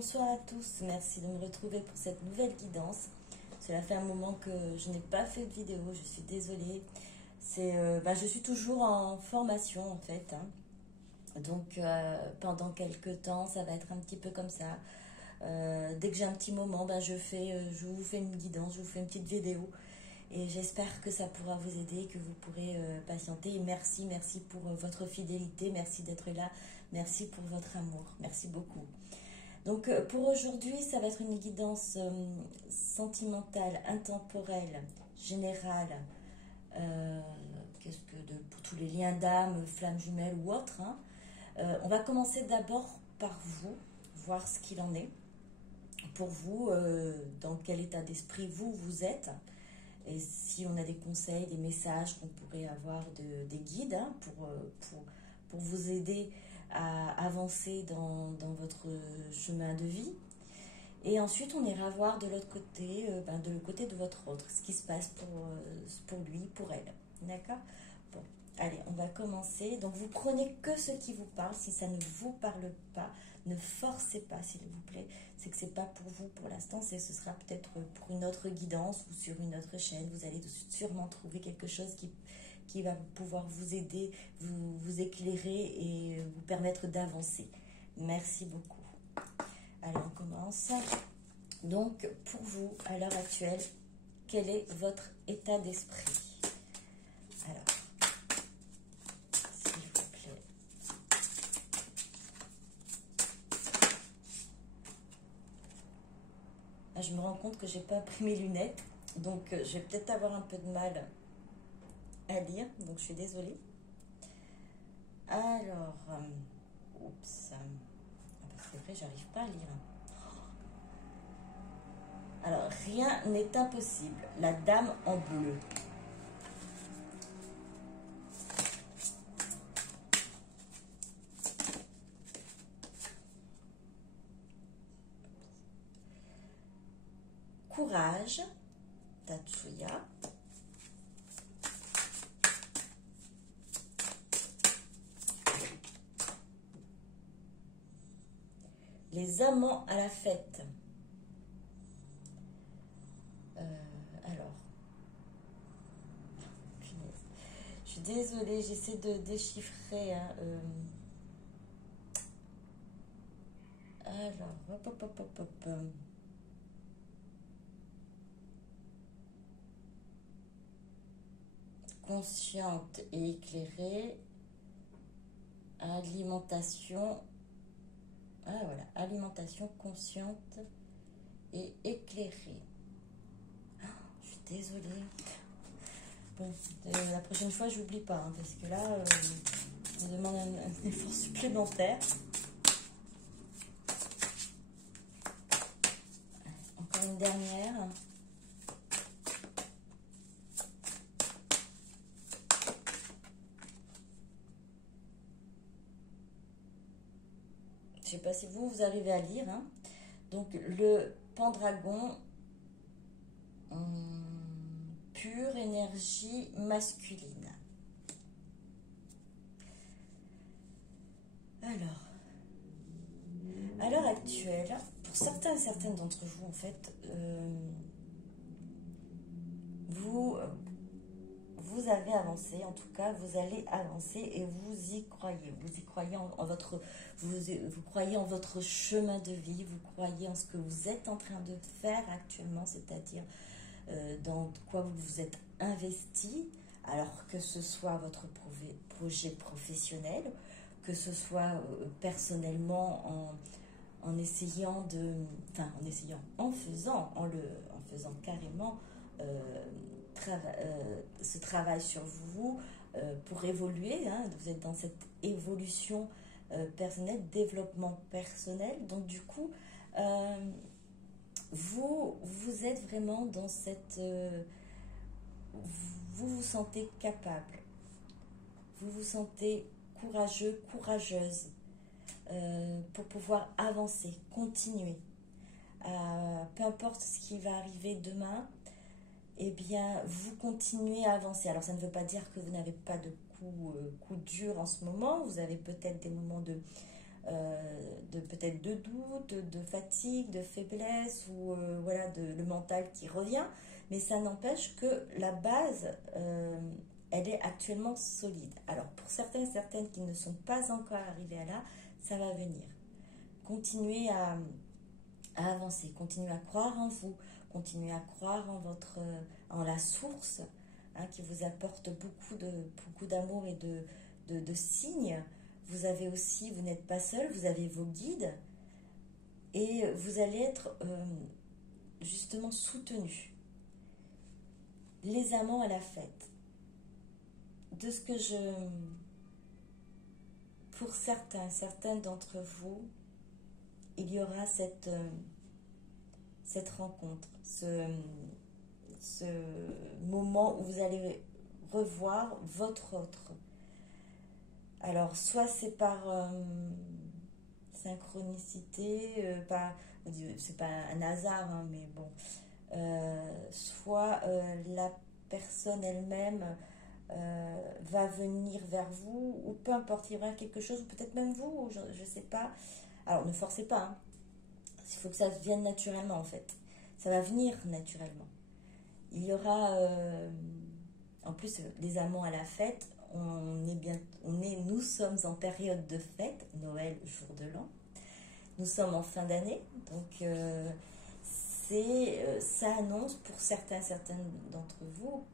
Bonsoir à tous, merci de me retrouver pour cette nouvelle guidance. Cela fait un moment que je n'ai pas fait de vidéo, je suis désolée. Je suis toujours en formation en fait, hein. Donc pendant quelques temps, ça va être un petit peu comme ça. Dès que j'ai un petit moment, je vous fais une guidance, je vous fais une petite vidéo. Et j'espère que ça pourra vous aider, que vous pourrez patienter. Et merci pour votre fidélité, merci d'être là, merci pour votre amour, merci beaucoup. Donc pour aujourd'hui, ça va être une guidance sentimentale, intemporelle, générale, pour tous les liens d'âme, flammes jumelles ou autres, hein. On va commencer d'abord par vous, voir ce qu'il en est. Pour vous, dans quel état d'esprit vous êtes. Et si on a des conseils, des messages qu'on pourrait avoir, des guides, hein, pour vous aider à avancer dans votre chemin de vie. Et ensuite, on ira voir de l'autre côté, de l'autre côté de votre autre, ce qui se passe pour lui, pour elle. D'accord? Bon, allez, on va commencer. Donc, vous prenez que ce qui vous parle. Si ça ne vous parle pas, ne forcez pas, s'il vous plaît. C'est que c'est pas pour vous pour l'instant. Ce sera peut-être pour une autre guidance ou sur une autre chaîne. Vous allez sûrement trouver quelque chose qui va pouvoir vous aider, vous éclairer et vous permettre d'avancer. Merci beaucoup. Allez, on commence. Donc, pour vous, à l'heure actuelle, quel est votre état d'esprit? Alors, s'il vous plaît. Là, je me rends compte que j'ai pas pris mes lunettes, donc je vais peut-être avoir un peu de mal à lire, donc je suis désolée. Alors, oups, c'est vrai, j'arrive pas à lire. Alors, rien n'est impossible. La dame en bleu. Courage, Tatsuya. Les amants à la fête. Alors, je suis désolée, j'essaie de déchiffrer. Hein, alors, hop. Consciente et éclairée. Alimentation. Ah voilà, alimentation consciente et éclairée. Oh, je suis désolée. Bon, la prochaine fois, j'oublie pas, hein, parce que là, je me demande un effort supplémentaire. Encore une dernière. Je ne sais pas si vous arrivez à lire, hein. Donc, le pendragon, pure énergie masculine. Alors, à l'heure actuelle, pour certains et certaines d'entre vous, en fait, vous avez avancé, en tout cas, vous allez avancer et vous y croyez. Vous y croyez vous croyez en votre chemin de vie, vous croyez en ce que vous êtes en train de faire actuellement, c'est-à-dire dans quoi vous vous êtes investi, alors que ce soit votre projet professionnel, que ce soit personnellement en faisant carrément ce travail sur vous pour évoluer, hein. Vous êtes dans cette évolution personnelle, développement personnel, donc du coup vous êtes vraiment dans cette vous vous sentez capable, vous vous sentez courageux, courageuse pour pouvoir avancer, continuer. Peu importe ce qui va arriver demain, eh bien, vous continuez à avancer. Alors, ça ne veut pas dire que vous n'avez pas de coups durs en ce moment. Vous avez peut-être des moments de peut-être de doute, de fatigue, de faiblesse ou voilà, le mental qui revient. Mais ça n'empêche que la base, elle est actuellement solide. Alors pour certains et certaines qui ne sont pas encore arrivés à là, ça va venir. Continuez à avancer, continuez à croire en vous, continuez à croire en la source, hein, qui vous apporte beaucoup d'amour et de signes. Vous avez aussi, vous n'êtes pas seul, vous avez vos guides et vous allez être justement soutenu. Les amants à la fête. De ce que pour certaines d'entre vous, il y aura cette rencontre, ce moment où vous allez revoir votre autre. Alors, soit c'est par synchronicité, c'est pas un hasard, hein, mais bon, soit la personne elle-même va venir vers vous, ou peu importe, il y aura quelque chose, ou peut-être même vous, je ne sais pas. Alors, ne forcez pas, hein. Il faut que ça vienne naturellement, en fait. Ça va venir naturellement. Il y aura, en plus, les amants à la fête, nous sommes en période de fête, Noël, jour de l'an. Nous sommes en fin d'année, donc ça annonce pour certaines d'entre vous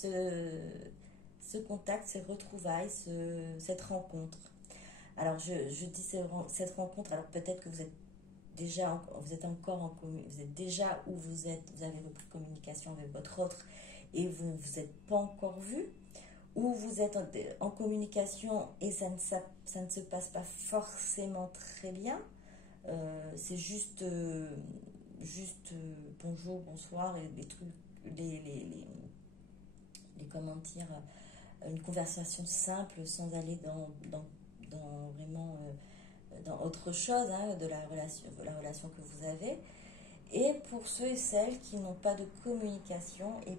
ce contact, ces retrouvailles, cette rencontre. Alors je dis cette rencontre, alors peut-être que vous êtes déjà où vous avez repris communication avec votre autre et vous ne vous êtes pas encore vu, ou vous êtes en communication et ça ne se passe pas forcément très bien. C'est juste bonjour, bonsoir, et les trucs, comment dire, une conversation simple sans aller dans vraiment dans autre chose, hein, de la relation que vous avez. Et pour ceux et celles qui n'ont pas de communication, et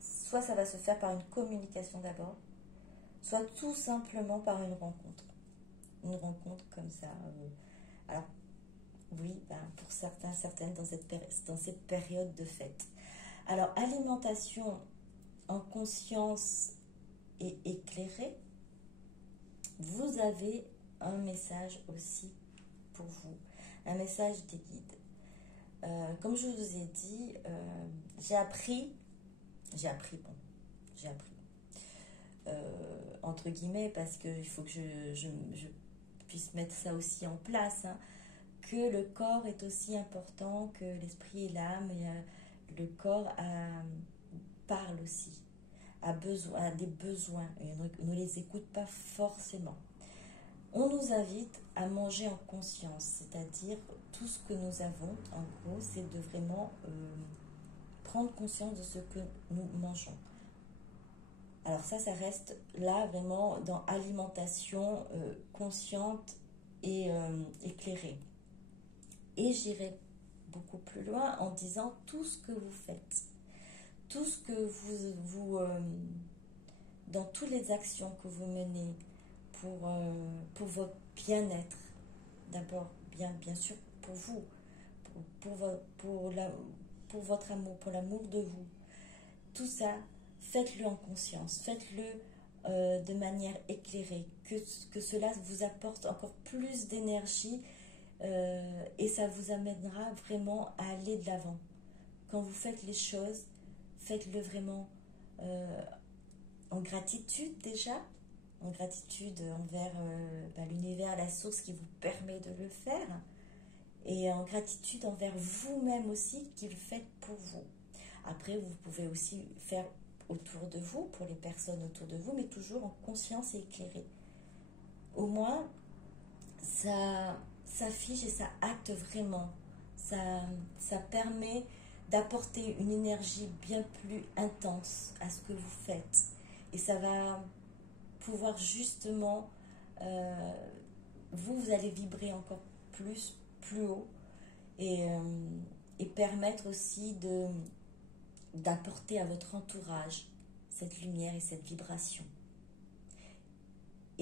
soit ça va se faire par une communication d'abord, soit tout simplement par une rencontre. Une rencontre comme ça. Alors, oui, pour certaines dans cette période de fête. Alors, alimentation en conscience et éclairée, vous avez un message aussi pour vous, un message des guides. Comme je vous ai dit, j'ai appris, entre guillemets, parce qu'il faut que je puisse mettre ça aussi en place, hein, que le corps est aussi important que l'esprit et l'âme. Le corps parle aussi, a des besoins, et on ne les écoute pas forcément. On nous invite à manger en conscience, c'est-à-dire tout ce que nous avons, en gros, c'est de vraiment prendre conscience de ce que nous mangeons. Alors ça reste là vraiment dans alimentation consciente et éclairée. Et j'irai beaucoup plus loin en disant tout ce que vous faites, tout ce que vous dans toutes les actions que vous menez pour votre bien-être, d'abord bien sûr pour vous, pour votre amour, pour l'amour de vous, tout ça, faites-le en conscience, faites-le de manière éclairée, que cela vous apporte encore plus d'énergie et ça vous amènera vraiment à aller de l'avant. Quand vous faites les choses, faites-le vraiment en gratitude déjà, en gratitude envers l'univers, la source qui vous permet de le faire, et en gratitude envers vous-même aussi qui le faites pour vous. Après, vous pouvez aussi faire autour de vous, pour les personnes autour de vous, mais toujours en conscience et éclairée. Au moins, ça s'affiche et ça acte vraiment. Ça permet d'apporter une énergie bien plus intense à ce que vous faites. Et ça va pouvoir justement, vous allez vibrer encore plus haut et permettre aussi d'apporter à votre entourage cette lumière et cette vibration.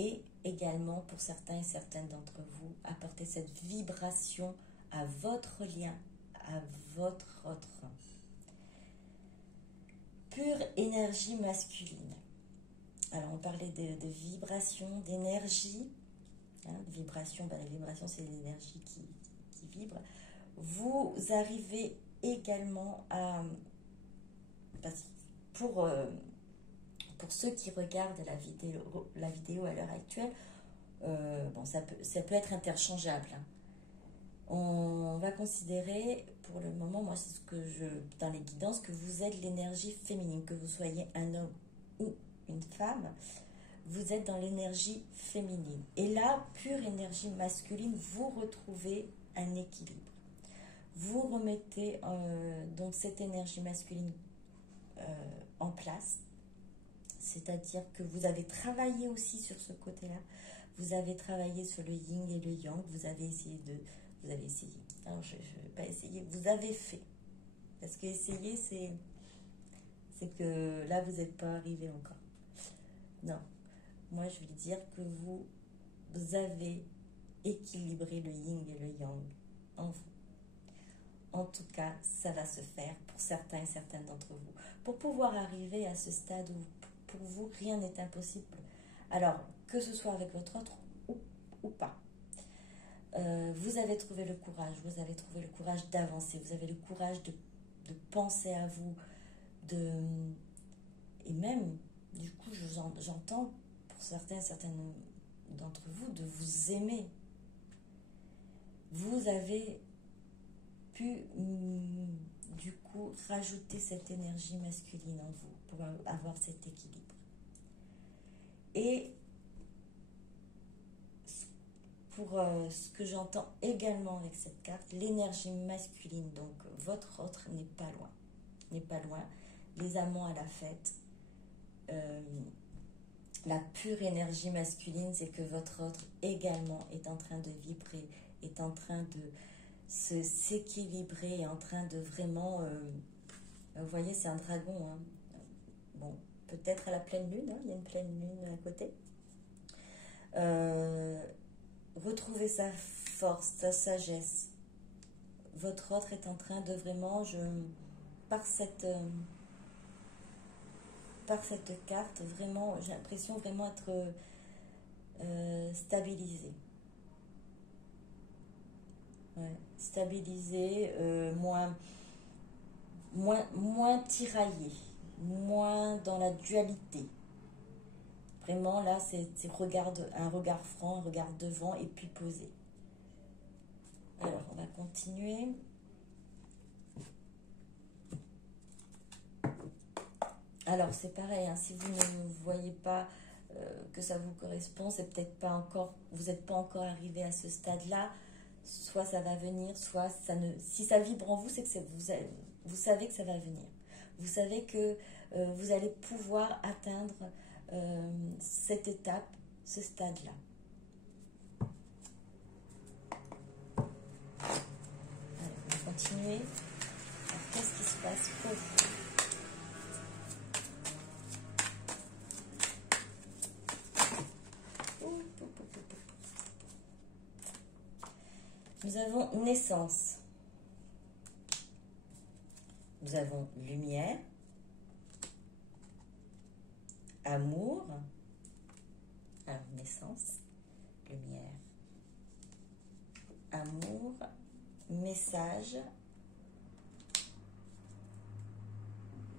et également pour certains et certaines d'entre vous, apporter cette vibration à votre lien, à votre autre. Pure énergie masculine. Alors on parlait de vibration, d'énergie. Hein, vibration, ben, la vibration c'est l'énergie qui vibre. Vous arrivez également à... Pour ceux qui regardent la vidéo à l'heure actuelle, bon, ça peut être interchangeable. Hein. On va considérer pour le moment, moi c'est ce que dans les guidances, que vous êtes l'énergie féminine, que vous soyez un homme ou une femme, vous êtes dans l'énergie féminine. Et là, pure énergie masculine, vous retrouvez un équilibre. Vous remettez donc cette énergie masculine en place, c'est-à-dire que vous avez travaillé aussi sur ce côté-là, vous avez travaillé sur le yin et le yang, vous avez essayé, alors je ne vais pas essayer, vous avez fait, parce que essayer c'est que là vous n'êtes pas arrivé encore. Non, moi je vais dire que vous avez équilibré le yin et le yang en vous. En tout cas, ça va se faire pour certains et certaines d'entre vous. Pour pouvoir arriver à ce stade où, pour vous, rien n'est impossible. Alors, que ce soit avec votre autre ou pas. Vous avez trouvé le courage, d'avancer, vous avez le courage de penser à vous, et même, du coup, j'entends pour certains et certaines d'entre vous de vous aimer. Vous avez pu du coup rajouter cette énergie masculine en vous pour avoir cet équilibre. Et pour ce que j'entends également avec cette carte, l'énergie masculine, donc votre autre n'est pas loin, les amants à la fête, la pure énergie masculine, c'est que votre autre également est en train de vibrer, est en train de s'équilibrer, est en train de vraiment... vous voyez, c'est un dragon. Hein. Bon, peut-être à la pleine lune, hein, il y a une pleine lune à côté. Retrouver sa force, sa sagesse. Votre autre est en train de vraiment... par cette carte, vraiment, j'ai l'impression vraiment être stabilisé. Ouais, stabilisé, moins tiraillé, moins dans la dualité. Vraiment, là, c'est un regard franc, un regard devant et puis posé. Alors, on va continuer. Alors, c'est pareil, hein, si vous ne voyez pas que ça vous correspond, c'est peut-être pas encore, vous n'êtes pas encore arrivé à ce stade-là. Soit ça va venir, soit ça ne... Si ça vibre en vous, c'est que vous savez que ça va venir. Vous savez que vous allez pouvoir atteindre cette étape, ce stade-là. Allez, on va continuer. Alors, qu'est-ce qui se passe pour vous? Nous avons naissance. Nous avons lumière, amour, alors naissance, lumière, amour, message,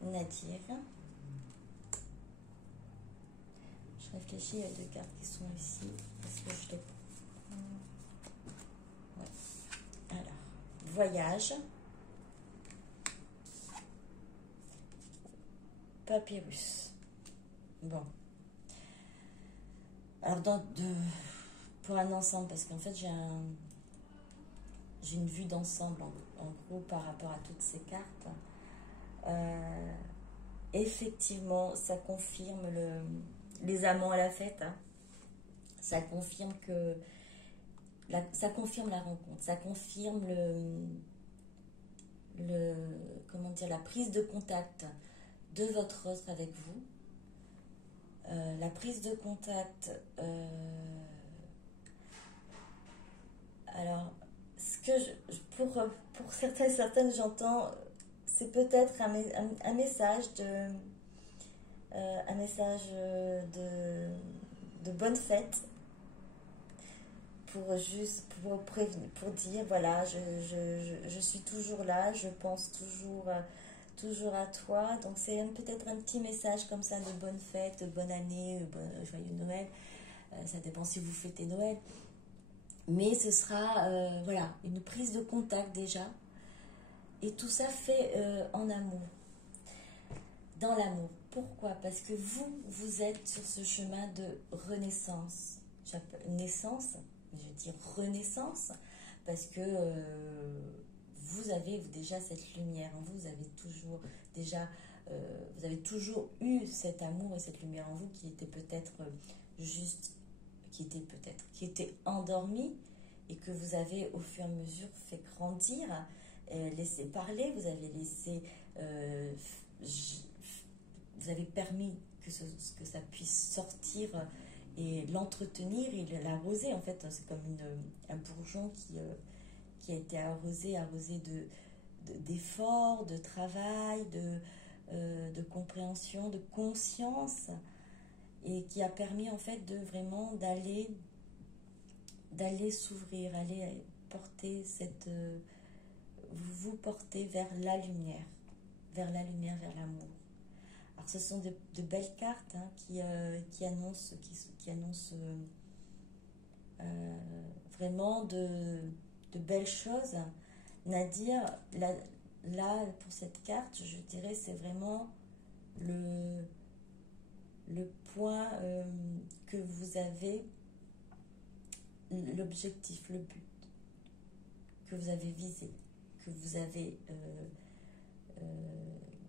Nadir. Je réfléchis, il y a deux cartes qui sont ici. Est-ce que je les... Ouais. Alors, voyage, papyrus. Bon. Alors, pour un ensemble, parce qu'en fait, j'ai une vue d'ensemble, en gros, par rapport à toutes ces cartes. Effectivement, ça confirme les amants à la fête. Hein. Ça confirme ça confirme la rencontre. Ça confirme comment dire, la prise de contact de votre autre avec vous. La prise de contact, alors, ce que pour certains et certaines, j'entends, c'est peut-être un message un message de bonne fête pour juste pour prévenir, pour dire voilà, je suis toujours là, je pense toujours à toi. Donc c'est peut-être un petit message comme ça de bonne fête, de bonne année, joyeux Noël. Ça dépend si vous fêtez Noël. Mais ce sera voilà, une prise de contact déjà. Et tout ça fait en amour, dans l'amour. Pourquoi? Parce que vous êtes sur ce chemin de renaissance. Naissance, je veux dire renaissance, parce que vous avez déjà cette lumière en vous, vous avez toujours déjà, vous avez toujours eu cet amour et cette lumière en vous qui était peut-être juste, qui était endormi et que vous avez au fur et à mesure fait grandir, laissé parler, vous avez laissé, vous avez permis que ça puisse sortir et l'entretenir et l'arroser. En fait, c'est comme un bourgeon qui a été arrosé d'efforts, de travail, de compréhension, de conscience, et qui a permis en fait de vraiment d'aller s'ouvrir, aller porter vous porter vers la lumière, vers l'amour. Alors ce sont de belles cartes hein, qui annoncent, vraiment de belles choses. Nadir, là, pour cette carte, je dirais c'est vraiment le point que vous avez, l'objectif, le but que vous avez visé, que vous avez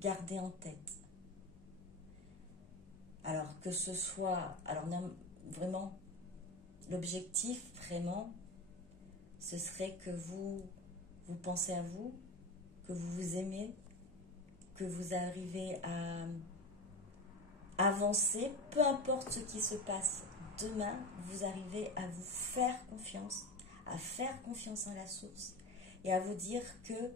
gardé en tête. Alors que ce soit, alors vraiment, l'objectif vraiment, ce serait que vous pensez à vous, que vous vous aimez, que vous arrivez à avancer, peu importe ce qui se passe demain, vous arrivez à vous faire confiance, à faire confiance en la source et à vous dire que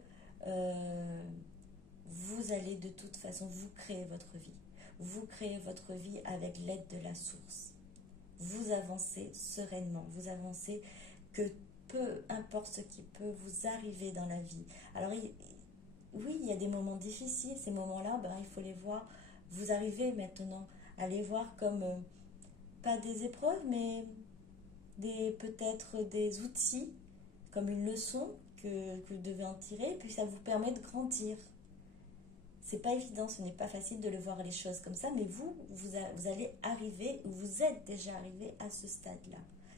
vous allez de toute façon, vous créer votre vie. Vous créez votre vie avec l'aide de la source. Vous avancez sereinement, vous avancez que peu importe ce qui peut vous arriver dans la vie. Alors oui, il y a des moments difficiles, ces moments-là, il faut les voir. Vous arrivez maintenant à les voir comme, pas des épreuves, mais peut-être des outils, comme une leçon que vous devez en tirer, et puis ça vous permet de grandir. C'est pas évident, ce n'est pas facile de le voir les choses comme ça, mais vous allez arriver, ou vous êtes déjà arrivé à ce stade-là.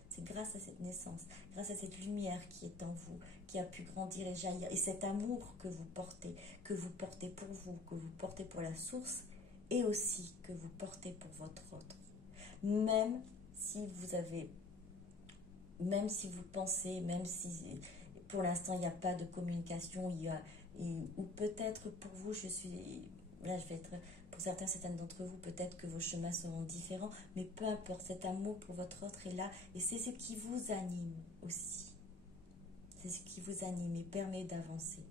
C'est grâce à cette naissance, grâce à cette lumière qui est en vous, qui a pu grandir et jaillir, et cet amour que vous portez pour vous, que vous portez pour la source, et aussi que vous portez pour votre autre. Même si vous pensez, même si pour l'instant il n'y a pas de communication, ou peut-être pour vous, pour certaines d'entre vous, peut-être que vos chemins seront différents, mais peu importe, cet amour pour votre autre est là, et c'est ce qui vous anime aussi. C'est ce qui vous anime et permet d'avancer.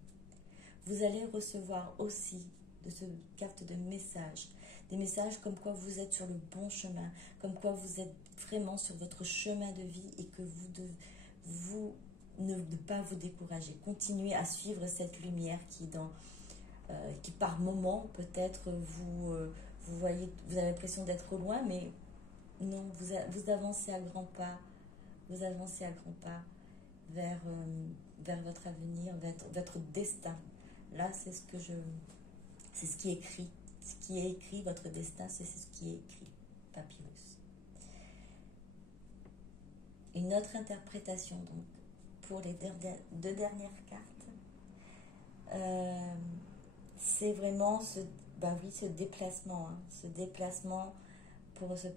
Vous allez recevoir aussi de cette carte de messages, des messages comme quoi vous êtes sur le bon chemin, comme quoi vous êtes vraiment sur votre chemin de vie et que vous ne pas vous décourager. Continuez à suivre cette lumière qui par moment peut-être vous voyez, vous avez l'impression d'être loin, mais non, vous avancez à grands pas, vers votre avenir, vers votre destin. Là, c'est ce qui est écrit. Ce qui est écrit, votre destin, c'est ce qui est écrit. Papyrus. Une autre interprétation, donc, pour les deux dernières cartes, c'est vraiment ce déplacement, ce déplacement pour cette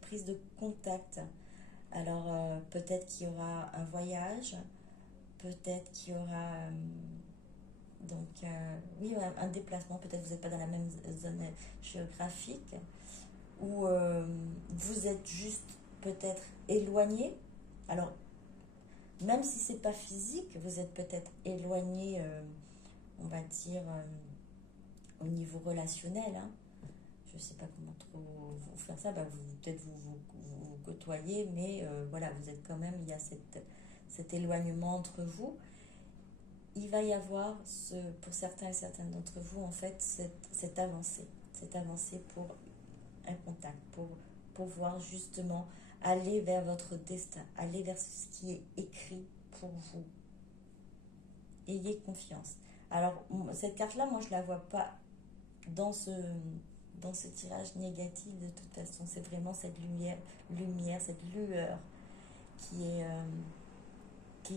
prise de contact. Alors, peut-être qu'il y aura un voyage, peut-être qu'il y aura un déplacement, peut-être que vous n'êtes pas dans la même zone géographique, ou vous êtes juste peut-être éloigné. Alors, même si c'est pas physique, vous êtes peut-être éloigné, on va dire, au niveau relationnel, hein. Je sais pas comment trop vous faire ça, peut-être vous côtoyez, mais voilà, vous êtes quand même, il y a cet éloignement entre vous. Il va y avoir, pour certains et certaines d'entre vous, en fait, cette avancée pour un contact, pour pouvoir justement aller vers votre destin, aller vers ce qui est écrit pour vous. Ayez confiance. Alors, cette carte-là, moi, je ne la vois pas dans ce tirage négatif de toute façon. C'est vraiment cette lumière, cette lueur qui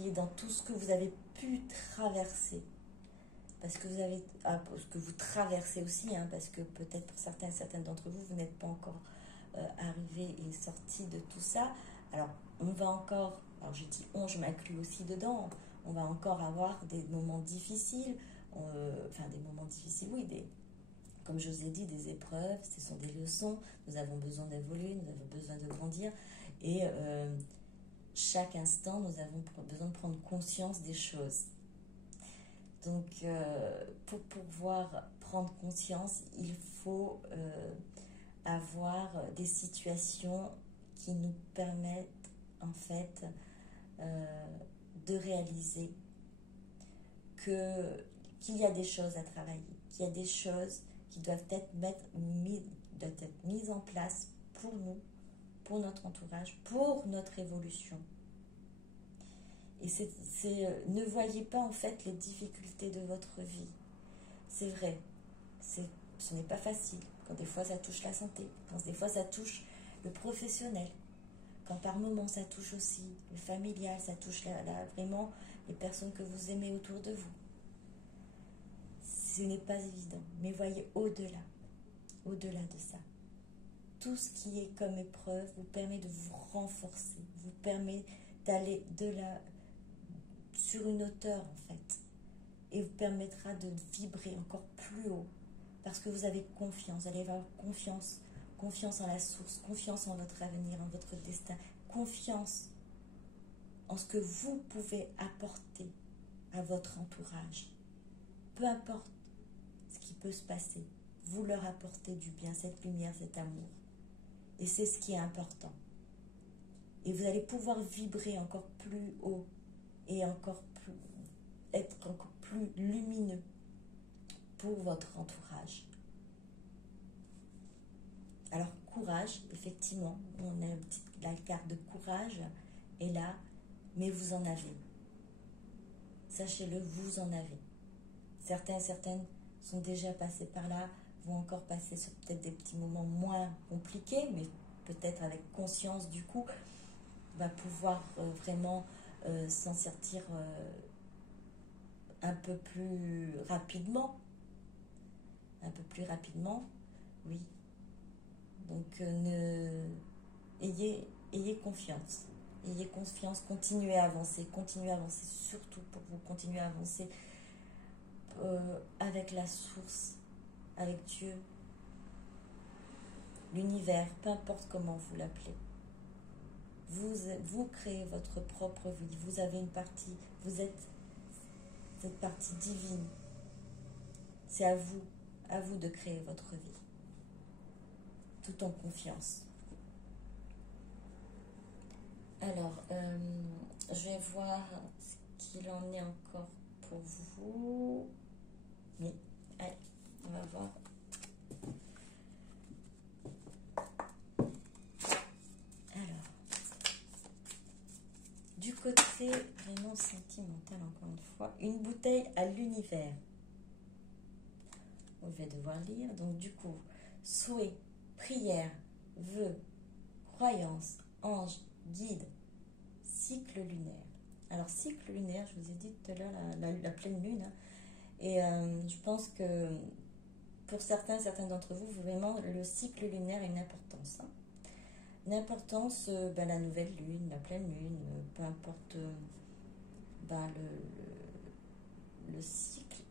est dans tout ce que vous avez pu traverser. Parce que parce que vous traversez aussi, hein, parce que peut-être pour certains et certaines d'entre vous, vous n'êtes pas encore arrivé et sorti de tout ça. Alors, on va encore, alors j'ai dit je m'inclus aussi dedans, on va encore avoir des moments difficiles, des moments difficiles, oui, comme je vous ai dit, des épreuves, ce sont des leçons, nous avons besoin d'évoluer, nous avons besoin de grandir, et chaque instant, nous avons besoin de prendre conscience des choses. Donc, pour pouvoir prendre conscience, il faut avoir des situations qui nous permettent, en fait, de réaliser qu'il y a des choses à travailler, qu'il y a des choses qui doivent être mises en place pour nous, pour notre entourage, pour notre évolution. Et ne voyez pas en fait les difficultés de votre vie. C'est vrai, ce n'est pas facile. Quand des fois ça touche la santé, quand des fois ça touche le professionnel, quand par moments ça touche aussi le familial, ça touche vraiment les personnes que vous aimez autour de vous. Ce n'est pas évident, mais voyez au-delà de ça. Tout ce qui est comme épreuve vous permet de vous renforcer, vous permet d'aller sur une hauteur en fait, et vous permettra de vibrer encore plus haut, parce que vous avez confiance, vous allez avoir confiance en la source, confiance en votre avenir, en votre destin, confiance en ce que vous pouvez apporter à votre entourage. Peu importe ce qui peut se passer, vous leur apportez du bien, cette lumière, cet amour. Et c'est ce qui est important. Et vous allez pouvoir vibrer encore plus haut et être encore plus lumineux pour votre entourage. Alors, courage, effectivement, on a la carte de courage est là, mais vous en avez. Sachez-le, vous en avez. Certains et certaines sont déjà passés par là, vont encore passer sur peut-être des petits moments moins compliqués, mais peut-être avec conscience du coup, va pouvoir vraiment s'en sortir un peu plus rapidement. Oui. Donc, ayez confiance. Ayez confiance, continuez à avancer, surtout pour vous continuer à avancer avec la source, avec Dieu, l'univers, peu importe comment vous l'appelez. Vous créez votre propre vie, vous avez une partie, vous êtes cette partie divine. C'est à vous de créer votre vie, tout en confiance. Alors, je vais voir ce qu'il en est encore pour vous. Mais, allez, on va voir. Alors, du côté vraiment sentimental, encore une fois, une bouteille à l'univers. On va devoir lire. Donc, du coup, souhait, prière, vœux, croyance, ange, guide, cycle lunaire. Alors, cycle lunaire, je vous ai dit tout à l'heure, la pleine lune. Hein, et je pense que pour certains d'entre vous, vraiment, le cycle lunaire a une importance. Hein. Une importance, la nouvelle lune, la pleine lune, peu importe le cycle,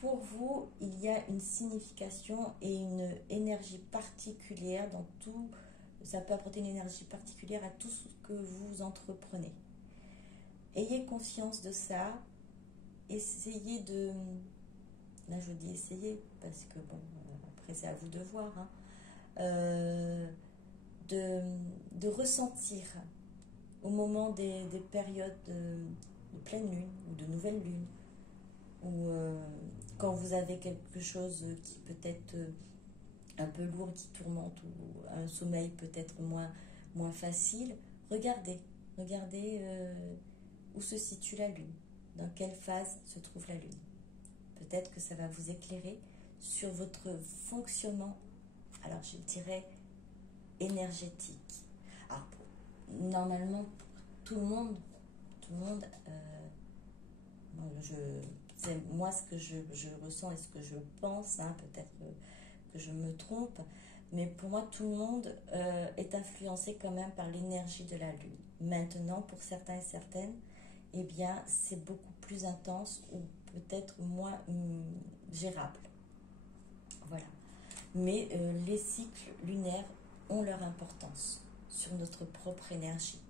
pour vous, il y a une signification et une énergie particulière dans tout. Ça peut apporter une énergie particulière à tout ce que vous entreprenez. Ayez conscience de ça. Essayez de... Là, je dis essayer parce que, bon, après, c'est à vous de voir. Hein, de ressentir au moment des périodes de pleine lune ou de nouvelle lune, ou quand vous avez quelque chose qui peut être un peu lourd, qui tourmente, ou un sommeil peut-être moins facile, regardez où se situe la lune, dans quelle phase se trouve la lune. Peut-être que ça va vous éclairer sur votre fonctionnement, alors je dirais énergétique. Alors, normalement, tout le monde c'est moi ce que je ressens et ce que je pense, hein, peut-être que je me trompe, mais pour moi tout le monde est influencé quand même par l'énergie de la lune. Maintenant, pour certains et certaines, eh bien c'est beaucoup plus intense ou peut-être moins gérable. Voilà. Mais les cycles lunaires ont leur importance sur notre propre énergie.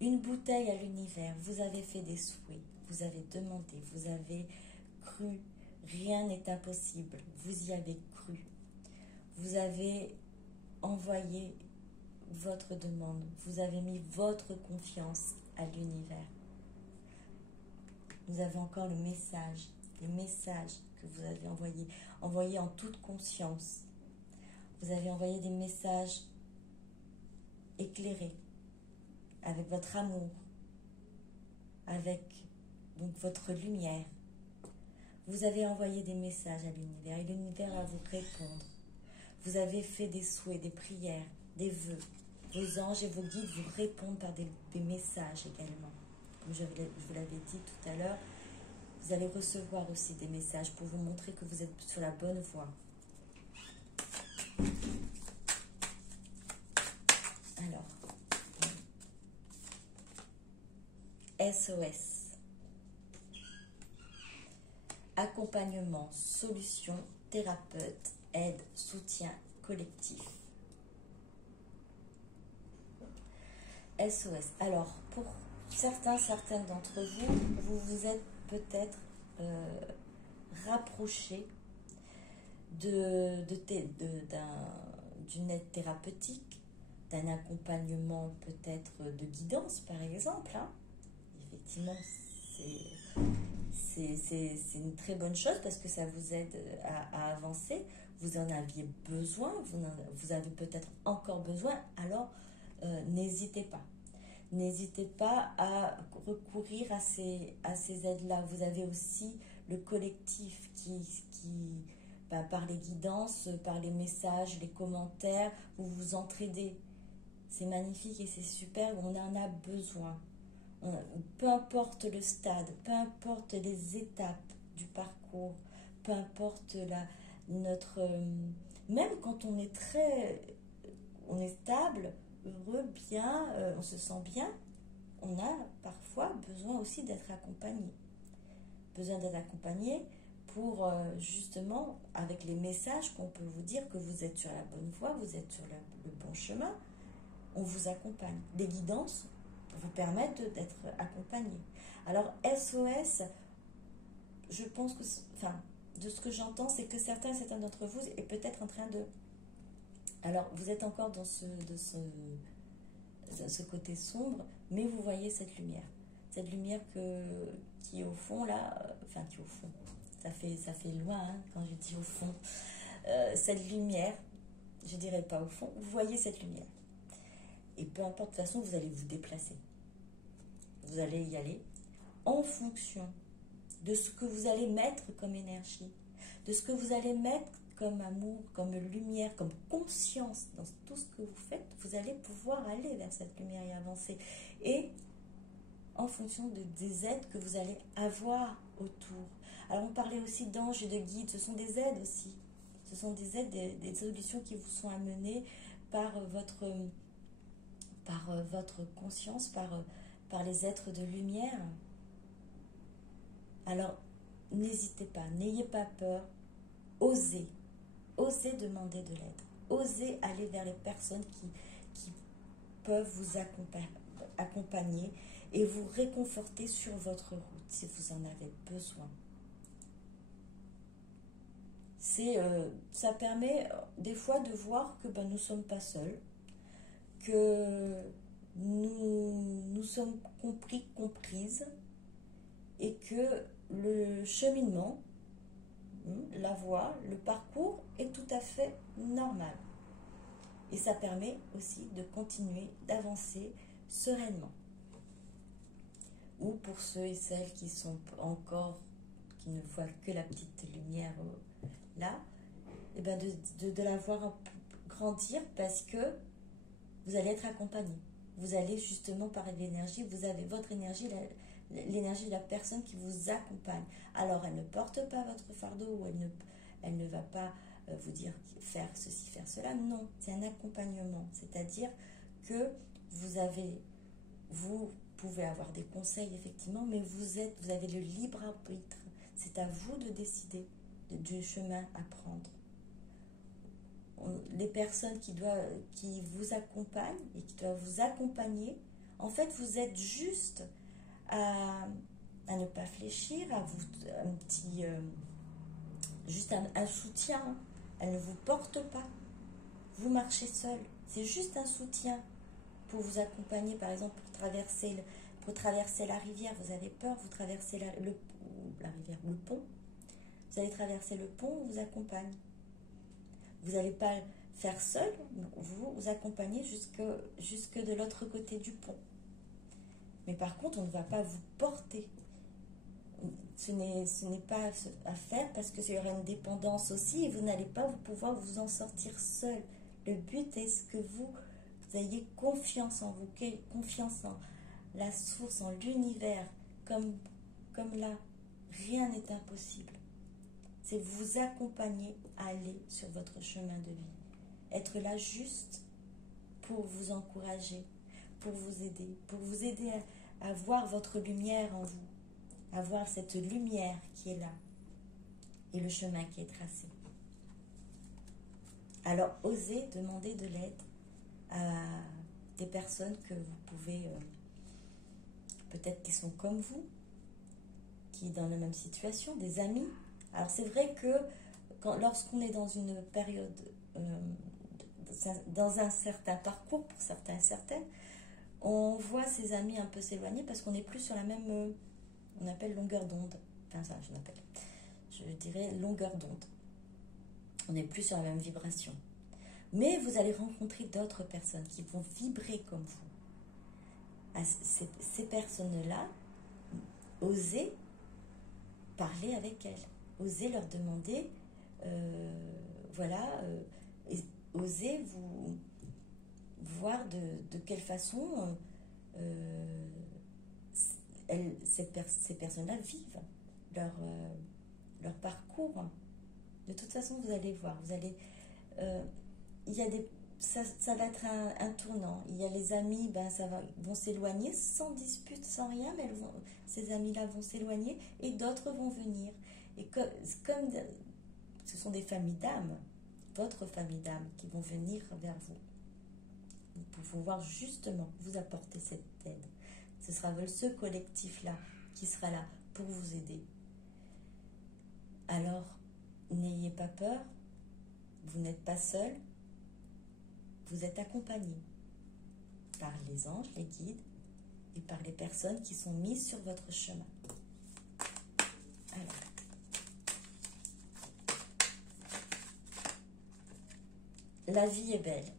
Une bouteille à l'univers, vous avez fait des souhaits, vous avez demandé, vous avez cru, rien n'est impossible, vous y avez cru. Vous avez envoyé votre demande, vous avez mis votre confiance à l'univers. Vous avez encore les messages que vous avez envoyés en toute conscience. Vous avez envoyé des messages éclairés, avec votre amour, avec donc votre lumière. Vous avez envoyé des messages à l'univers et l'univers va vous répondre. Vous avez fait des souhaits, des prières, des vœux. Vos anges et vos guides vous répondent par des messages également. Comme je vous l'avais dit tout à l'heure, vous allez recevoir aussi des messages pour vous montrer que vous êtes sur la bonne voie. Alors, SOS. Accompagnement, solution, thérapeute, aide, soutien collectif. SOS. Alors, pour certaines d'entre vous, vous vous êtes peut-être rapproché d'une aide thérapeutique, d'un accompagnement peut-être de guidance par exemple. Hein. Effectivement, c'est une très bonne chose parce que ça vous aide à avancer. Vous en aviez besoin, vous avez peut-être encore besoin, alors n'hésitez pas. N'hésitez pas à recourir à ces aides-là. Vous avez aussi le collectif qui par les guidances, par les messages, les commentaires, vous vous entraidez. C'est magnifique et c'est super, on en a besoin. Peu importe le stade, peu importe les étapes du parcours, peu importe même quand on est stable, heureux, bien, on se sent bien, on a parfois besoin aussi d'être accompagné. Besoin d'être accompagné pour justement, avec les messages qu'on peut vous dire que vous êtes sur la bonne voie, vous êtes sur le bon chemin, on vous accompagne. Les guidances vous permettent d'être accompagné. Alors SOS, je pense que, de ce que j'entends, c'est que certains d'entre vous est peut-être en train de... Alors, vous êtes encore dans ce côté sombre, mais vous voyez cette lumière. Cette lumière qui est au fond, là, qui est au fond. Ça fait loin, hein, quand je dis au fond. Cette lumière, je dirais pas au fond, vous voyez cette lumière. Et peu importe, de toute façon, vous allez vous déplacer. Vous allez y aller en fonction de ce que vous allez mettre comme énergie, de ce que vous allez mettre comme amour, comme lumière, comme conscience dans tout ce que vous faites, vous allez pouvoir aller vers cette lumière et avancer. Et en fonction des aides que vous allez avoir autour. Alors on parlait aussi d'anges et de guides, ce sont des aides aussi. Ce sont des aides, des solutions qui vous sont amenées par votre conscience, par les êtres de lumière. Alors, n'hésitez pas, n'ayez pas peur, osez, osez demander de l'aide, osez aller vers les personnes qui peuvent vous accompagner et vous réconforter sur votre route si vous en avez besoin. Ça permet des fois de voir que nous ne sommes pas seuls, que nous sommes compris, comprises, et que le cheminement, la voie, le parcours est tout à fait normal. Et ça permet aussi de continuer, d'avancer sereinement. Ou pour ceux et celles qui sont encore, qui ne voient que la petite lumière là, et de la voir grandir parce que vous allez être accompagné. Vous allez justement par l'énergie, vous avez votre énergie, l'énergie de la personne qui vous accompagne. Alors elle ne porte pas votre fardeau ou elle ne va pas vous dire faire ceci, faire cela. Non, c'est un accompagnement. C'est-à-dire que vous pouvez avoir des conseils effectivement, mais vous avez le libre arbitre. C'est à vous de décider du chemin à prendre. Les personnes qui vous accompagnent et qui doivent vous accompagner, en fait, vous êtes juste à ne pas fléchir, juste un soutien. Elle ne vous porte pas. Vous marchez seul. C'est juste un soutien pour vous accompagner, par exemple, pour traverser la rivière. Vous avez peur, vous traversez le pont. Vous allez traverser le pont, on vous accompagne. Vous n'allez pas faire seul, vous accompagnez jusque de l'autre côté du pont. Mais par contre, on ne va pas vous porter. Ce n'est pas à faire parce que il y aura une dépendance aussi et vous n'allez pas pouvoir vous en sortir seul. Le but est que vous ayez confiance en vous, confiance en la source, en l'univers, comme là, rien n'est impossible. C'est vous accompagner à aller sur votre chemin de vie. Être là juste pour vous encourager, pour vous aider à voir votre lumière en vous, à voir cette lumière qui est là et le chemin qui est tracé. Alors, osez demander de l'aide à des personnes que vous pouvez, peut-être qui sont comme vous, qui sont dans la même situation, des amis. Alors c'est vrai que lorsqu'on est dans une période, dans un certain parcours, pour certains et certaines, on voit ses amis un peu s'éloigner parce qu'on n'est plus sur la même, on appelle longueur d'onde, enfin ça je dirais longueur d'onde. On n'est plus sur la même vibration. Mais vous allez rencontrer d'autres personnes qui vont vibrer comme vous. À ces personnes-là, osez parler avec elles. Osez leur demander, osez vous voir de quelle façon ces personnes-là vivent leur parcours. De toute façon, vous allez voir, ça va être un tournant. Il y a les amis, vont s'éloigner sans dispute, sans rien, mais ces amis-là vont s'éloigner et d'autres vont venir. Et comme ce sont des familles d'âmes, votre famille d'âmes qui vont venir vers vous. Vous pouvez pouvoir justement vous apporter cette aide. Ce sera ce collectif-là qui sera là pour vous aider. Alors, n'ayez pas peur, vous n'êtes pas seul, vous êtes accompagné par les anges, les guides et par les personnes qui sont mises sur votre chemin. Alors, la vie est belle.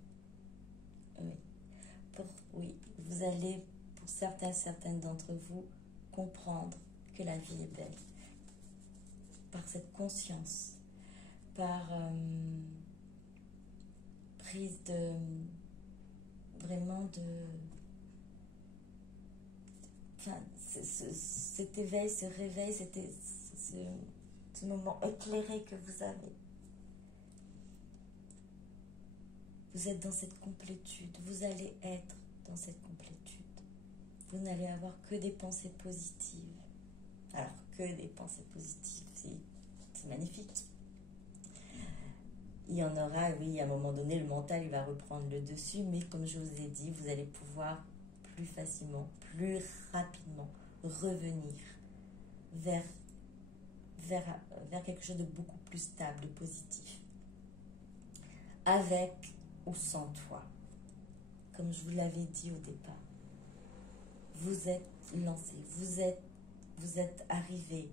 Oui, vous allez, pour certaines d'entre vous, comprendre que la vie est belle. Par cette conscience, par prise cet éveil, ce réveil, ce moment éclairé que vous avez. Vous êtes dans cette complétude, vous allez être dans cette complétude. Vous n'allez avoir que des pensées positives. Alors, que des pensées positives. C'est magnifique. Il y en aura, oui, à un moment donné, le mental il va reprendre le dessus, mais comme je vous ai dit, vous allez pouvoir plus facilement, plus rapidement revenir vers, vers quelque chose de beaucoup plus stable, de positif. Avec ou sans toi. Comme je vous l'avais dit au départ, vous êtes lancé, vous êtes arrivé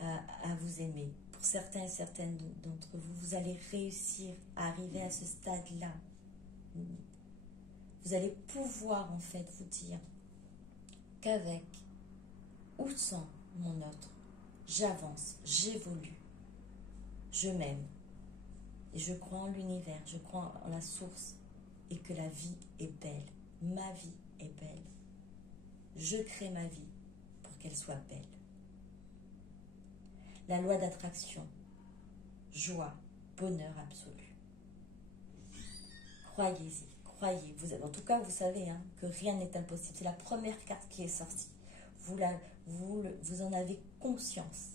à vous aimer. Pour certains et certaines d'entre vous, vous allez réussir à arriver à ce stade-là. Vous allez pouvoir en fait vous dire qu'avec ou sans mon autre, j'avance, j'évolue, je m'aime. Et je crois en l'univers, je crois en la source et que la vie est belle. Ma vie est belle. Je crée ma vie pour qu'elle soit belle. La loi d'attraction, joie, bonheur absolu. Croyez-y, croyez. En tout cas, vous savez que rien n'est impossible. C'est la première carte qui est sortie. Vous en avez conscience.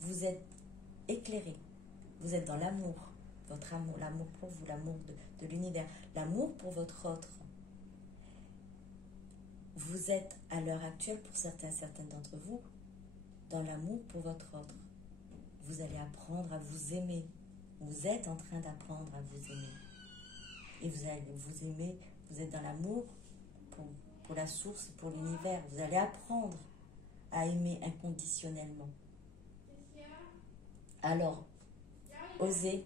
Vous êtes éclairé. Vous êtes dans l'amour. Votre amour, l'amour pour vous, l'amour de l'univers, l'amour pour votre autre. Vous êtes à l'heure actuelle, pour certaines d'entre vous, dans l'amour pour votre autre. Vous allez apprendre à vous aimer. Vous êtes en train d'apprendre à vous aimer. Et vous allez vous aimer, vous êtes dans l'amour pour la source, pour l'univers. Vous allez apprendre à aimer inconditionnellement. Alors, osez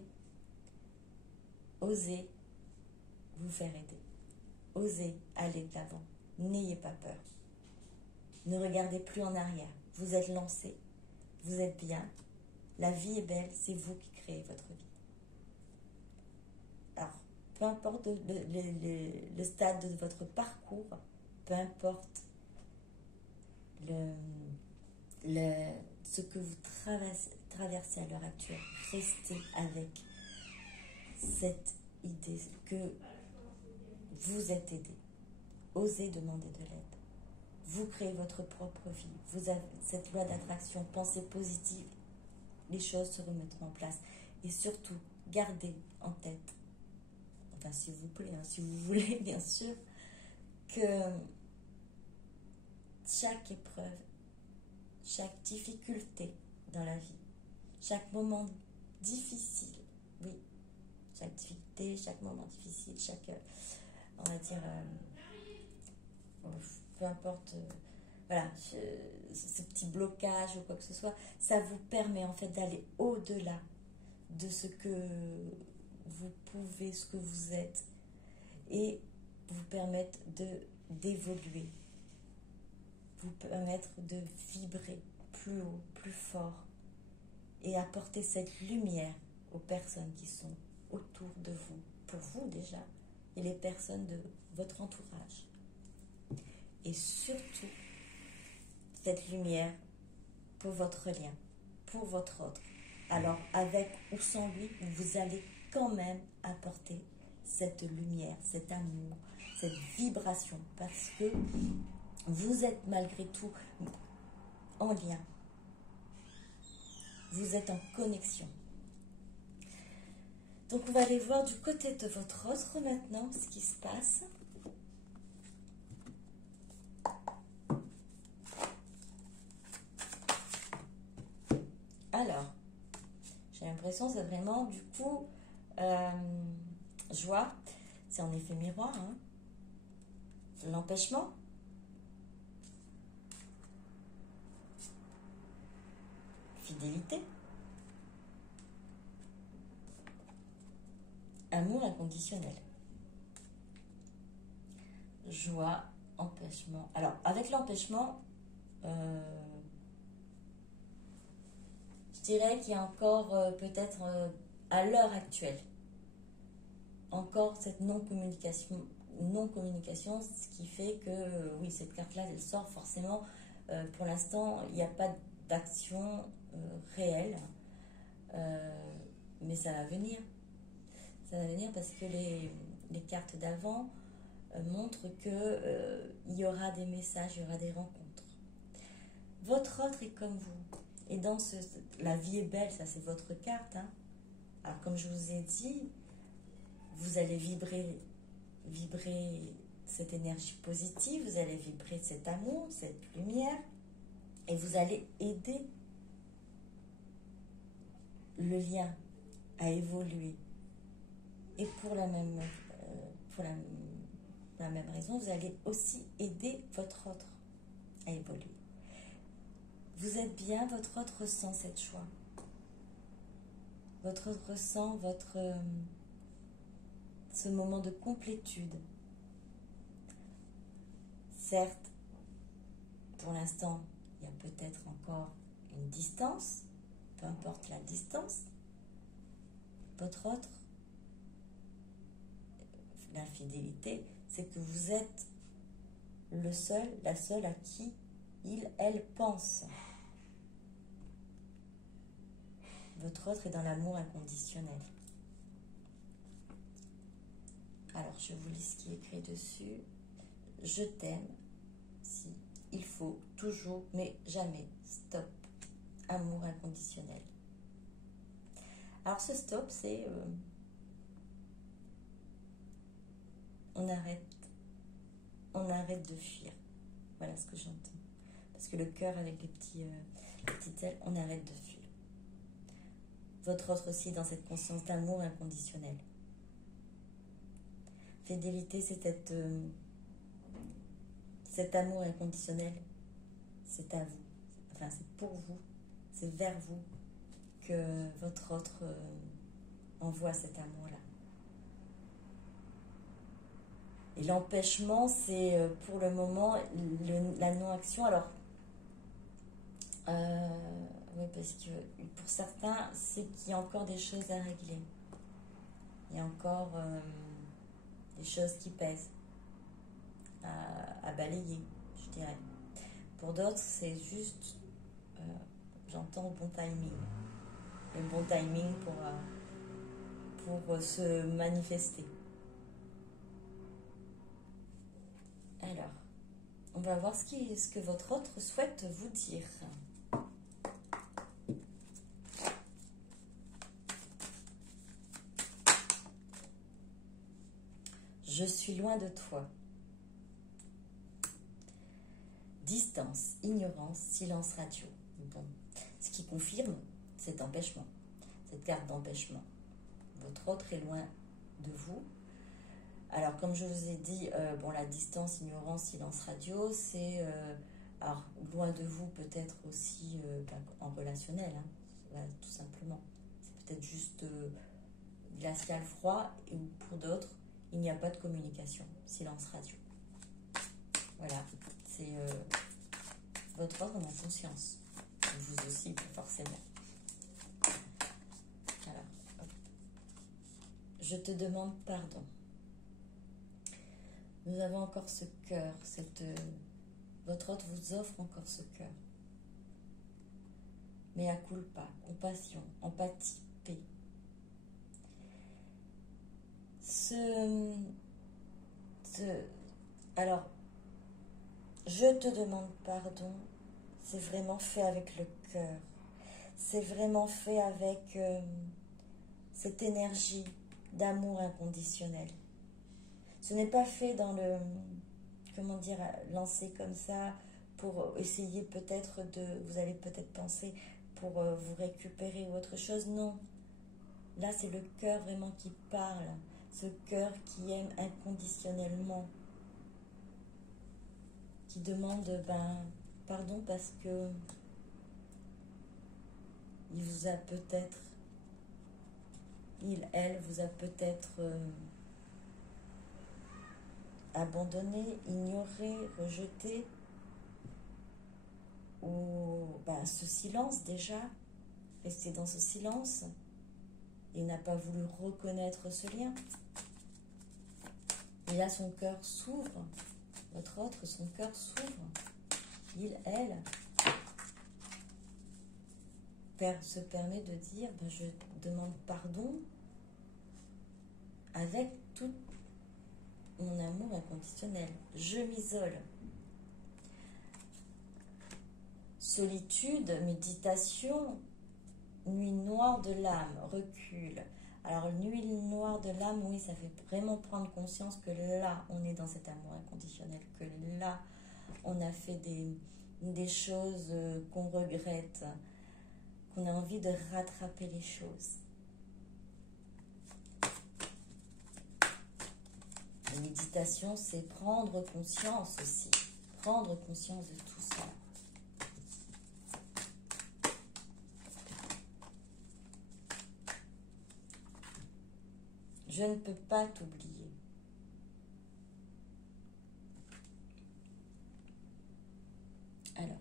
vous faire aider. Osez aller de l'avant. N'ayez pas peur. Ne regardez plus en arrière. Vous êtes lancé. Vous êtes bien. La vie est belle. C'est vous qui créez votre vie. Alors, peu importe le stade de votre parcours, peu importe ce que vous traversez à l'heure actuelle, restez avec cette idée que vous êtes aidé. Osez demander de l'aide. Vous créez votre propre vie. Vous avez cette loi d'attraction, pensée positive. Les choses se remettront en place. Et surtout, gardez en tête, enfin s'il vous plaît, si vous voulez bien sûr, que chaque épreuve, chaque difficulté dans la vie, chaque moment difficile, oui, chaque difficulté, chaque moment difficile, chaque, on va dire, peu importe, voilà, ce petit blocage ou quoi que ce soit, ça vous permet en fait d'aller au-delà de ce que vous pouvez, ce que vous êtes, et vous permettre d'évoluer, vous permettre de vibrer plus haut, plus fort, et apporter cette lumière aux personnes qui sont autour de vous, pour vous déjà, et les personnes de votre entourage. Et surtout, cette lumière pour votre lien, pour votre autre. Alors, avec ou sans lui, vous allez quand même apporter cette lumière, cet amour, cette vibration, parce que vous êtes malgré tout en lien. Vous êtes en connexion. Donc, on va aller voir du côté de votre autre maintenant ce qui se passe. Alors, j'ai l'impression que c'est vraiment du coup joie, c'est en effet miroir, l'empêchement, fidélité, amour inconditionnel, joie, empêchement. Alors, avec l'empêchement, je dirais qu'il y a encore peut-être à l'heure actuelle, encore cette non-communication, ce qui fait que, oui, cette carte-là, elle sort forcément. Pour l'instant, il n'y a pas d'action réelle, mais ça va venir. Ça va venir parce que les cartes d'avant montrent qu'il y aura des messages, il y aura des rencontres. Votre autre est comme vous. Et dans la vie est belle, ça c'est votre carte. Hein. Alors comme je vous ai dit, vous allez vibrer cette énergie positive, vous allez vibrer cet amour, cette lumière, et vous allez aider le lien à évoluer. Et pour la même raison, vous allez aussi aider votre autre à évoluer. Vous êtes bien, votre autre ressent cette joie. Votre autre ressent ce moment de complétude. Certes, pour l'instant, il y a peut-être encore une distance, peu importe la distance. Votre autre, l'infidélité, c'est que vous êtes la seule à qui elle pense. Votre autre est dans l'amour inconditionnel. Alors, je vous lis ce qui est écrit dessus. Je t'aime, si il faut, toujours, mais jamais. Stop. Amour inconditionnel. Alors, ce stop, c'est... on arrête de fuir. Voilà ce que j'entends. Parce que le cœur avec les petites ailes, on arrête de fuir. Votre autre aussi dans cette conscience d'amour inconditionnel. Fidélité, c'est cet amour inconditionnel, c'est à vous. Enfin, c'est pour vous, c'est vers vous que votre autre envoie cet amour-là. Et l'empêchement, c'est pour le moment la non-action. Alors, oui, parce que pour certains, c'est qu'il y a encore des choses à régler. Il y a encore des choses qui pèsent à balayer, je dirais. Pour d'autres, c'est juste, j'entends le bon timing. Le bon timing pour se manifester. Alors, on va voir ce que votre autre souhaite vous dire. Je suis loin de toi. Distance, ignorance, silence radio. Bon. Ce qui confirme cet empêchement, cette carte d'empêchement. Votre autre est loin de vous. Alors, comme je vous ai dit, la distance, ignorance, silence radio, c'est loin de vous peut-être aussi en relationnel, hein, voilà, tout simplement. C'est peut-être juste glacial, froid, et pour d'autres, il n'y a pas de communication, silence radio. Voilà, c'est votre ordre en conscience. Vous aussi, forcément. Alors, hop. Je te demande pardon. Nous avons encore ce cœur, votre autre vous offre encore ce cœur. Mea culpa, compassion, empathie, paix. Alors, je te demande pardon, c'est vraiment fait avec le cœur. C'est vraiment fait avec cette énergie d'amour inconditionnel. Ce n'est pas fait dans le, lancé comme ça pour essayer peut-être vous allez peut-être penser pour vous récupérer ou autre chose. Non, là c'est le cœur vraiment qui parle, ce cœur qui aime inconditionnellement, qui demande pardon parce que elle vous a peut-être abandonné, ignoré, rejeté, ou ce silence déjà, rester dans ce silence, il n'a pas voulu reconnaître ce lien. Et là son cœur s'ouvre, votre autre, son cœur s'ouvre, elle se permet de dire je demande pardon avec tout mon amour inconditionnel, je m'isole. solitude, méditation, nuit noire de l'âme, recul. Alors, nuit noire de l'âme, oui, ça fait vraiment prendre conscience que là, on est dans cet amour inconditionnel, que là, on a fait des choses qu'on regrette, qu'on a envie de rattraper les choses. La méditation, c'est prendre conscience aussi, prendre conscience de tout ça. Je ne peux pas t'oublier. Alors,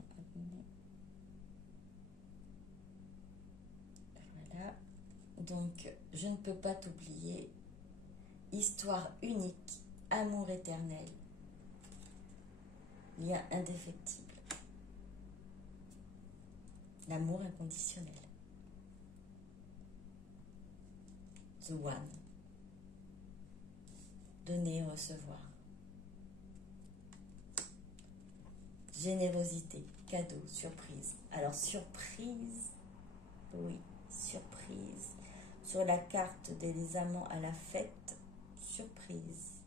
voilà. Donc, je ne peux pas t'oublier. Histoire unique, amour éternel, lien indéfectible, l'amour inconditionnel. The One. Donner et recevoir. Générosité, cadeau, surprise. Alors, surprise, oui, surprise. Sur la carte des amants à la fête, surprise.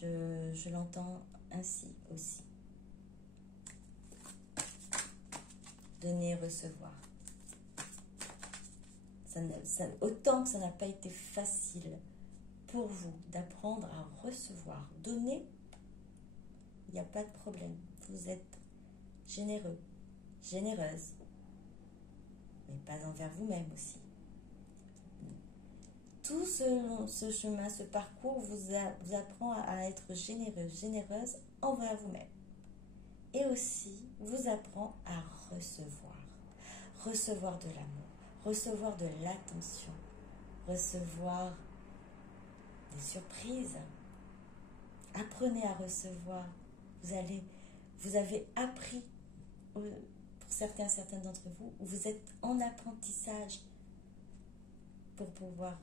Je l'entends ainsi aussi. Donner et recevoir. Autant que ça n'a pas été facile pour vous d'apprendre à recevoir, donner, il n'y a pas de problème. Vous êtes généreux, généreuse, mais pas envers vous-même aussi. Tout ce chemin, ce parcours vous apprend à être généreux, généreuse envers vous-même. Et aussi vous apprend à recevoir. Recevoir de l'amour, recevoir de l'attention, recevoir des surprises. Apprenez à recevoir. Vous avez appris, pour certains d'entre vous, vous êtes en apprentissage pour pouvoir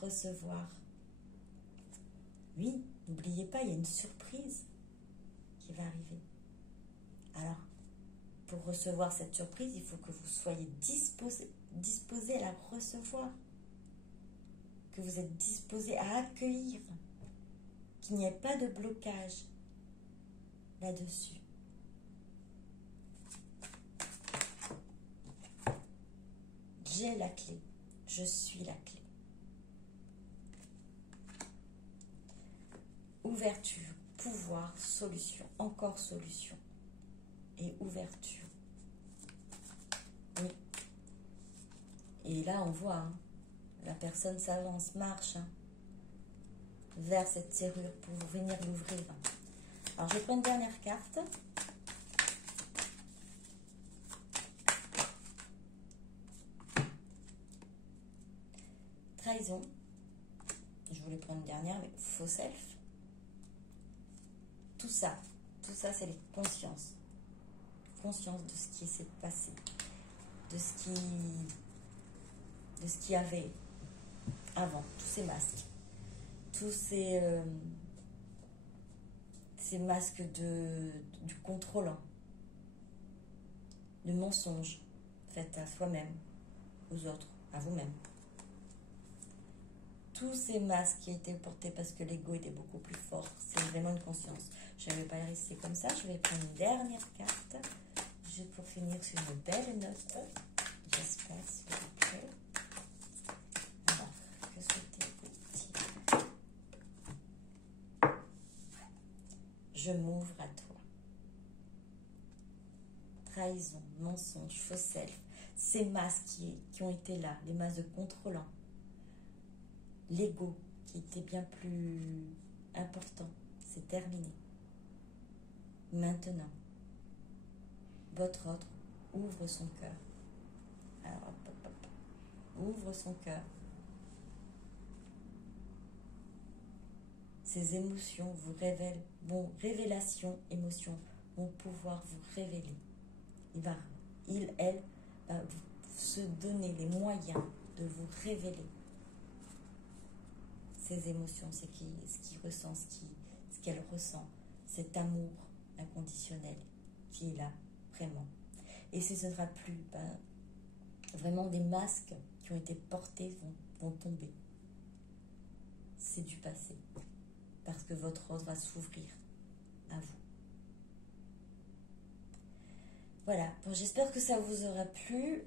recevoir. Oui, n'oubliez pas, il y a une surprise qui va arriver. Alors, pour recevoir cette surprise, il faut que vous soyez disposé à la recevoir, que vous êtes disposé à accueillir, qu'il n'y ait pas de blocage là-dessus. J'ai la clé, je suis la clé. Ouverture, pouvoir, solution, encore solution et ouverture. Oui. Et là, on voit, hein, la personne s'avance, marche vers cette serrure pour venir l'ouvrir. Alors, je prends une dernière carte. Trahison. Je voulais prendre une dernière, mais faux self. Tout ça, c'est les consciences. Conscience de ce qui s'est passé, de ce qui y avait avant, tous ces masques, tous ces masques du contrôlant, le mensonge fait à soi-même, aux autres, à vous-même. Tous ces masques qui étaient portés parce que l'ego était beaucoup plus fort, c'est vraiment une conscience. Je ne vais pas y rester comme ça, je vais prendre une dernière carte, juste pour finir sur une belle note. J'espère, s'il vous plaît. Alors, que souhaitez-vous? Je m'ouvre à toi. Trahison, mensonge, faux self, ces masques qui ont été là, les masques de contrôlant. L'ego qui était bien plus important, c'est terminé. Maintenant, votre autre ouvre son cœur. Alors, hop, hop, hop. Ouvre son cœur. Ces émotions vous révèlent, révélation, émotions vont pouvoir vous révéler. Elle va se donner les moyens de vous révéler ces émotions, ce qu'il ressent, ce qu'elle ressent, cet amour inconditionnel qui est là, vraiment. Et ce ne sera plus, vraiment des masques qui ont été portés vont tomber. C'est du passé. Parce que votre rose va s'ouvrir à vous. Voilà, bon, j'espère que ça vous aura plu.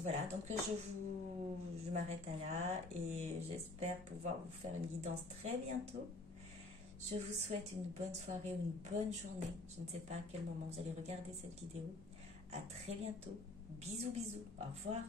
Voilà, donc je m'arrête à là et j'espère pouvoir vous faire une guidance très bientôt. Je vous souhaite une bonne soirée, une bonne journée. Je ne sais pas à quel moment vous allez regarder cette vidéo. À très bientôt. Bisous, bisous. Au revoir.